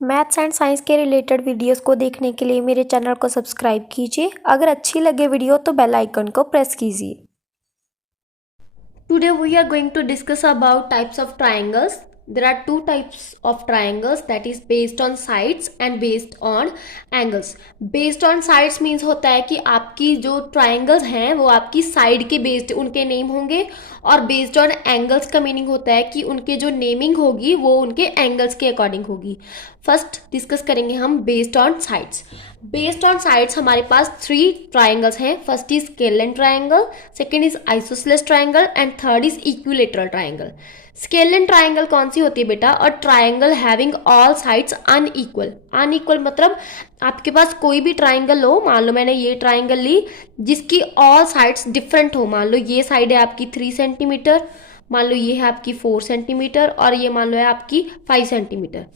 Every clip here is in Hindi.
मैथ्स एंड साइंस के रिलेटेड वीडियोस को देखने के लिए मेरे चैनल को सब्सक्राइब कीजिए। अगर अच्छी लगे वीडियो तो बेल आइकन को प्रेस कीजिए। Today we are going to discuss about types of triangles. There are two types of triangles, that is based on sides and based on angles. Based on sides means होता है कि आपकी जो triangles हैं वो आपकी side के based उनके name होंगे, और based on angles का meaning होता है कि उनके जो naming होगी वो उनके angles के according होगी। फर्स्ट डिस्कस करेंगे हम based on sides. Based on sides हमारे पास 3 ट्राइंगल्स हैं। First is scalene triangle, second is isosceles triangle and third is equilateral triangle. Scalene triangle कौन सी होती है बेटा? और triangle having all sides unequal. Unequal मतलब आपके पास कोई भी ट्राइंगल हो, मान लो मैंने ये ट्राइंगल ली जिसकी ऑल साइड्स डिफरेंट हो। मान लो ये साइड है आपकी 3 सेंटीमीटर, मान लो ये है आपकी 4 सेंटीमीटर और ये मान लो है आपकी 5 सेंटीमीटर।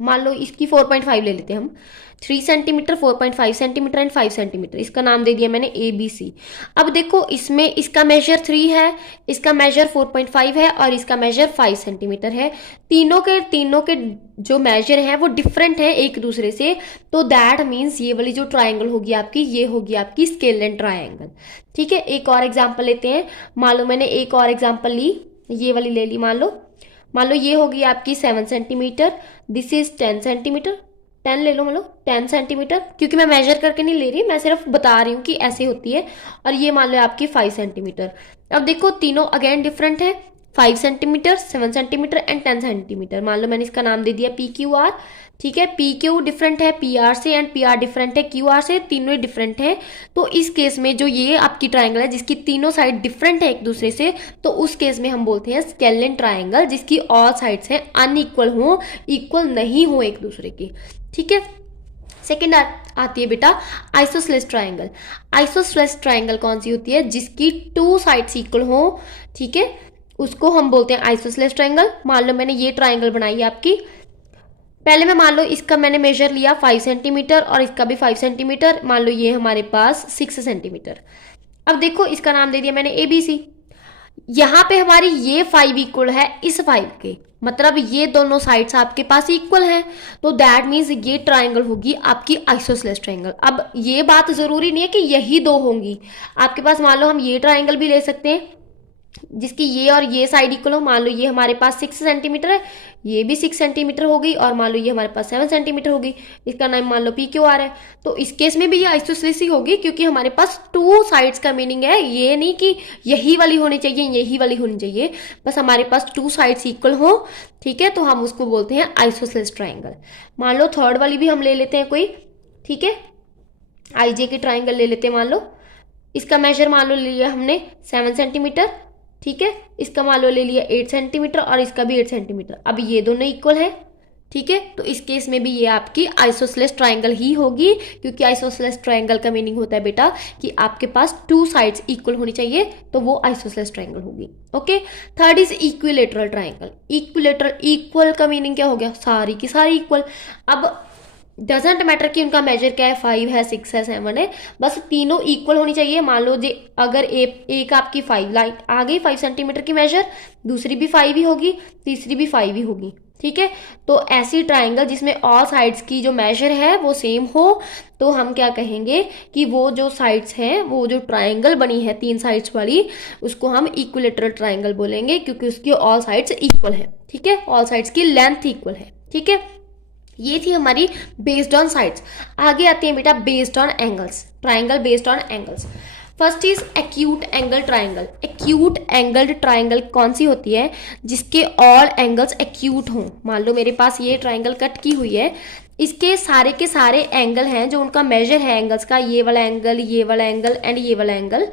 मान लो इसकी 4.5 ले लेते हैं हम, 3 सेंटीमीटर, 4.5 सेंटीमीटर एंड 5 सेंटीमीटर। इसका नाम दे दिया मैंने ABC। अब देखो इसमें इसका मेजर 3 है, इसका मेजर 4.5 है और इसका मेजर 5 सेंटीमीटर है। तीनों के जो मेजर हैं वो डिफरेंट है एक दूसरे से, तो दैट मीन्स ये वाली जो ट्राइंगल होगी आपकी, ये होगी आपकी स्केलन ट्राइंगल। ठीक है, एक और एग्जाम्पल लेते हैं। मान लो मैंने एक और एग्जाम्पल ली, ये वाली ले ली। मान लो ये होगी आपकी 7 सेंटीमीटर, दिस इज 10 सेंटीमीटर। 10 ले लो, मान लो 10 सेंटीमीटर, क्योंकि मैं मेजर करके नहीं ले रही, मैं सिर्फ बता रही हूँ कि ऐसे होती है। और ये मान लो आपकी 5 सेंटीमीटर। अब देखो तीनों अगेन डिफरेंट है, 5 सेंटीमीटर, 7 सेंटीमीटर एंड 10 सेंटीमीटर। मान लो मैंने इसका नाम दे दिया PQR। ठीक है, PQ डिफरेंट है PR से एंड PR डिफरेंट है QR से, तीनों डिफरेंट है। तो इस केस में जो ये आपकी ट्राइंगल है जिसकी तीनों साइड डिफरेंट है एक दूसरे से, तो उस केस में हम बोलते हैं स्केलन ट्राइंगल, जिसकी ऑल साइड्स हैं अनइक्वल हो, इक्वल नहीं हो एक दूसरे की। ठीक है, सेकेंड आती है बेटा आइसोसेलेस ट्राइंगल। आइसोसेलेस ट्राइंगल कौन सी होती है? जिसकी 2 साइड्स इक्वल हो। ठीक है, उसको हम बोलते हैं आइसोसेलेस ट्राइंगल। मान लो मैंने ये ट्राइंगल बनाई है आपकी, पहले मैं मान लो इसका मैंने मेजर लिया 5 सेंटीमीटर और इसका भी 5 सेंटीमीटर। मान लो ये हमारे पास 6 सेंटीमीटर। अब देखो इसका नाम दे दिया मैंने ABC। यहाँ पे हमारी ये 5 इक्वल है इस 5 के, मतलब ये दोनों साइड्स आपके पास इक्वल हैं, तो दैट मीन्स ये ट्राइंगल होगी आपकी आइसोसेलेस ट्राइंगल। अब ये बात जरूरी नहीं है कि यही दो होंगी, आपके पास मान लो हम ये ट्राइंगल भी ले सकते हैं जिसकी ये और ये साइड इक्वल हो। मान लो ये हमारे पास 6 सेंटीमीटर है, ये भी 6 सेंटीमीटर होगी, और मान लो ये हमारे पास 7 सेंटीमीटर होगी, इसका नाम मान लो PQR है। तो इस केस में भी ये आइसोसेलेस ही होगी, क्योंकि हमारे पास 2 साइड्स का मीनिंग है, ये नहीं कि यही वाली होनी चाहिए यही वाली होनी चाहिए, बस हमारे पास 2 साइड्स इक्वल हो। ठीक है, तो हम उसको बोलते हैं आइसोसेलेस ट्राइंगल। मान लो थर्ड वाली भी हम ले लेते हैं कोई। ठीक है, IJ की ट्राइंगल ले लेते हैं। मान लो इसका मेजर मान लो लिया हमने 7 सेंटीमीटर। ठीक है, इसका मान लो ले लिया 8 सेंटीमीटर और इसका भी 8 सेंटीमीटर। अब ये दोनों इक्वल है। ठीक है, तो इस केस में भी ये आपकी आइसोसेलेस ट्राइंगल ही होगी, क्योंकि आइसोसेलेस ट्राइंगल का मीनिंग होता है बेटा कि आपके पास 2 साइड्स इक्वल होनी चाहिए, तो वो आइसोसेलेस ट्राइंगल होगी। Okay, third is equilateral triangle. Equilateral, equal का मीनिंग क्या हो गया? सारी की सारी इक्वल। अब डजेंट मैटर कि उनका मेजर क्या है, 5 है, 6 है, 7 है, बस तीनों इक्वल होनी चाहिए। मान लो जे अगर एक आपकी 5 लाइट आ गई 5 सेंटीमीटर की मेजर, दूसरी भी 5 ही होगी, तीसरी भी 5 ही होगी। ठीक है, तो ऐसी ट्राइंगल जिसमें ऑल साइड्स की जो मेजर है वो सेम हो, तो हम क्या कहेंगे कि वो जो साइड्स हैं, वो जो ट्राइंगल बनी है 3 साइड्स वाली, उसको हम इक्विलेटरल ट्राइंगल बोलेंगे, क्योंकि उसकी ऑल साइड्स इक्वल है। ठीक है, ऑल साइड्स की लेंथ इक्वल है। ठीक है, ये थी हमारी बेस्ड ऑन साइड्स। आगे आती है बेटा based on angles, triangle based on angles. First is acute angle triangle. Acute angled triangle कौन सी होती है? जिसके ऑल एंगल्स एक्यूट हों। मान लो मेरे पास ये ट्राइंगल कट की हुई है, इसके सारे के सारे एंगल हैं जो उनका मेजर है एंगल्स का, ये वाला एंगल, ये वाला एंगल एंड ये वाला एंगल।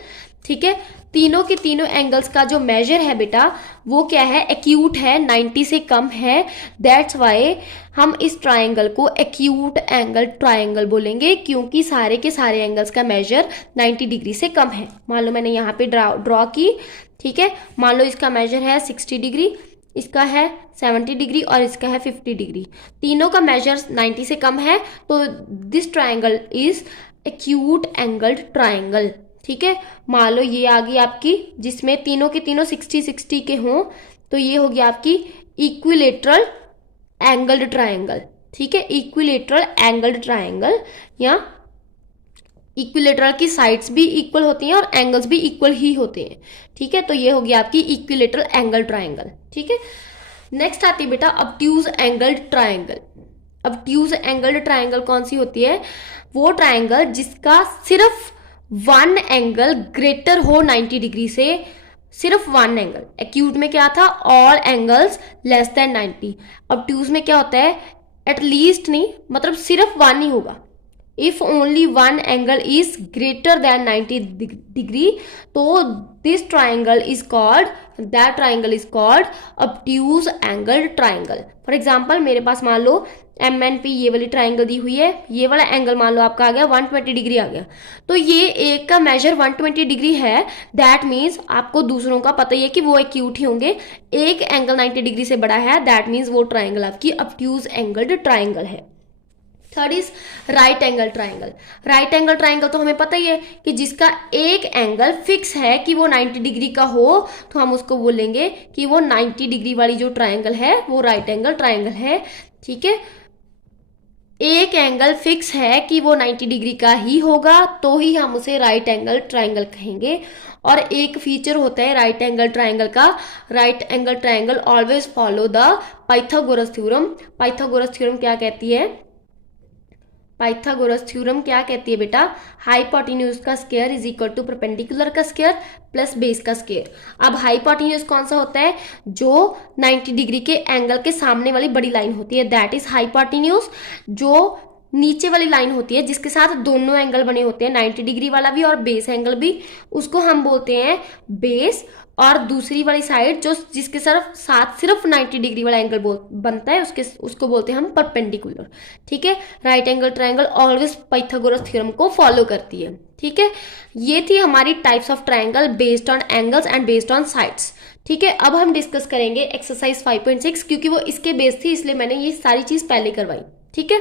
ठीक है, तीनों के तीनों एंगल्स का जो मेजर है बेटा वो क्या है? एक्यूट है, 90 से कम है। दैट्स वाई हम इस ट्राइंगल को एक्यूट एंगल ट्राइंगल बोलेंगे, क्योंकि सारे के सारे एंगल्स का मेजर 90 डिग्री से कम है। मान लो मैंने यहाँ पे ड्रॉ की। ठीक है, मान लो इसका मेजर है 60 डिग्री, इसका है 70 डिग्री और इसका है 50 डिग्री। तीनों का मेजर 90 से कम है, तो this triangle is acute angled triangle. ठीक है, मान लो ये आ गई आपकी जिसमें तीनों के तीनों 60 60 के हों, तो ये होगी आपकी इक्विलेटरल एंगल्ड ट्राइंगल, ठीक है, इक्विलेटरल एंगल्ड ट्राइंगल, या इक्विलेटरल की साइड्स भी इक्वल होती हैं और एंगल्स भी इक्वल ही होते हैं, ठीक है। तो ये हो गया आपकी इक्विलेटरल एंगल ट्राइंगल, ठीक है। नेक्स्ट आती है बेटा obtuse angled triangle. Obtuse angled triangle कौन सी होती है? वो ट्राइंगल जिसका सिर्फ वन एंगल ग्रेटर हो 90 डिग्री से, सिर्फ वन एंगल। एक्यूट में क्या था? All angles less than 90। Obtuse में क्या होता है? एटलीस्ट नहीं, मतलब सिर्फ वन ही होगा। If only one angle is greater than 90 degree, तो this triangle is called, that triangle is called obtuse angle triangle. For example मेरे पास मान लो एम एन पी ये वाली ट्राइंगल दी हुई है, ये वाला एंगल मान लो आपका आ गया 120 डिग्री आ गया, तो ये एक का मेजर 120 डिग्री है। दैट मीन्स आपको दूसरों का पता ही है कि वो एक्यूट ही होंगे। एक एंगल 90 डिग्री से बड़ा है, दैट मीन्स वो ट्राइंगल आपकी ऑब्ट्यूज एंगल्ड ट्राइंगल है। Third is right angle triangle. Right angle triangle तो हमें पता ही है कि जिसका एक एंगल फिक्स है कि वो 90 डिग्री का हो, तो हम उसको बोलेंगे कि वो 90 डिग्री वाली जो ट्राइंगल है वो राइट एंगल ट्राइंगल है, ठीक है। एक एंगल फिक्स है कि वो 90 डिग्री का ही होगा तो ही हम उसे राइट एंगल ट्राइंगल कहेंगे। और एक फीचर होता है राइट एंगल ट्राइंगल का, right angle triangle always follow the Pythagoras theorem. Pythagoras theorem क्या कहती है? पाइथागोरस थ्योरम क्या कहती है बेटा? हाइपोटेन्यूज का square is equal to perpendicular का स्क्वायर प्लस बेस का स्क्वायर। अब हाइपोटेन्यूज कौन सा होता है? जो 90 डिग्री के एंगल के सामने वाली बड़ी लाइन होती है, दैट इज हाइपोटेन्यूज। जो नीचे वाली लाइन होती है जिसके साथ दोनों एंगल बने होते हैं, 90 डिग्री वाला भी और बेस एंगल भी, उसको हम बोलते हैं बेस। और दूसरी वाली साइड जो जिसके साथ सिर्फ 90 डिग्री वाला एंगल बनता है उसको बोलते हैं हम परपेंडिकुलर, ठीक है। Right angle triangle always Pythagoras theorem को फॉलो करती है, ठीक है। ये थी हमारी types of triangle based on angles and based on sides, ठीक है। अब हम डिस्कस करेंगे एक्सरसाइज 5.6, क्योंकि वो इसके बेस थी इसलिए मैंने ये सारी चीज पहले करवाई, ठीक है।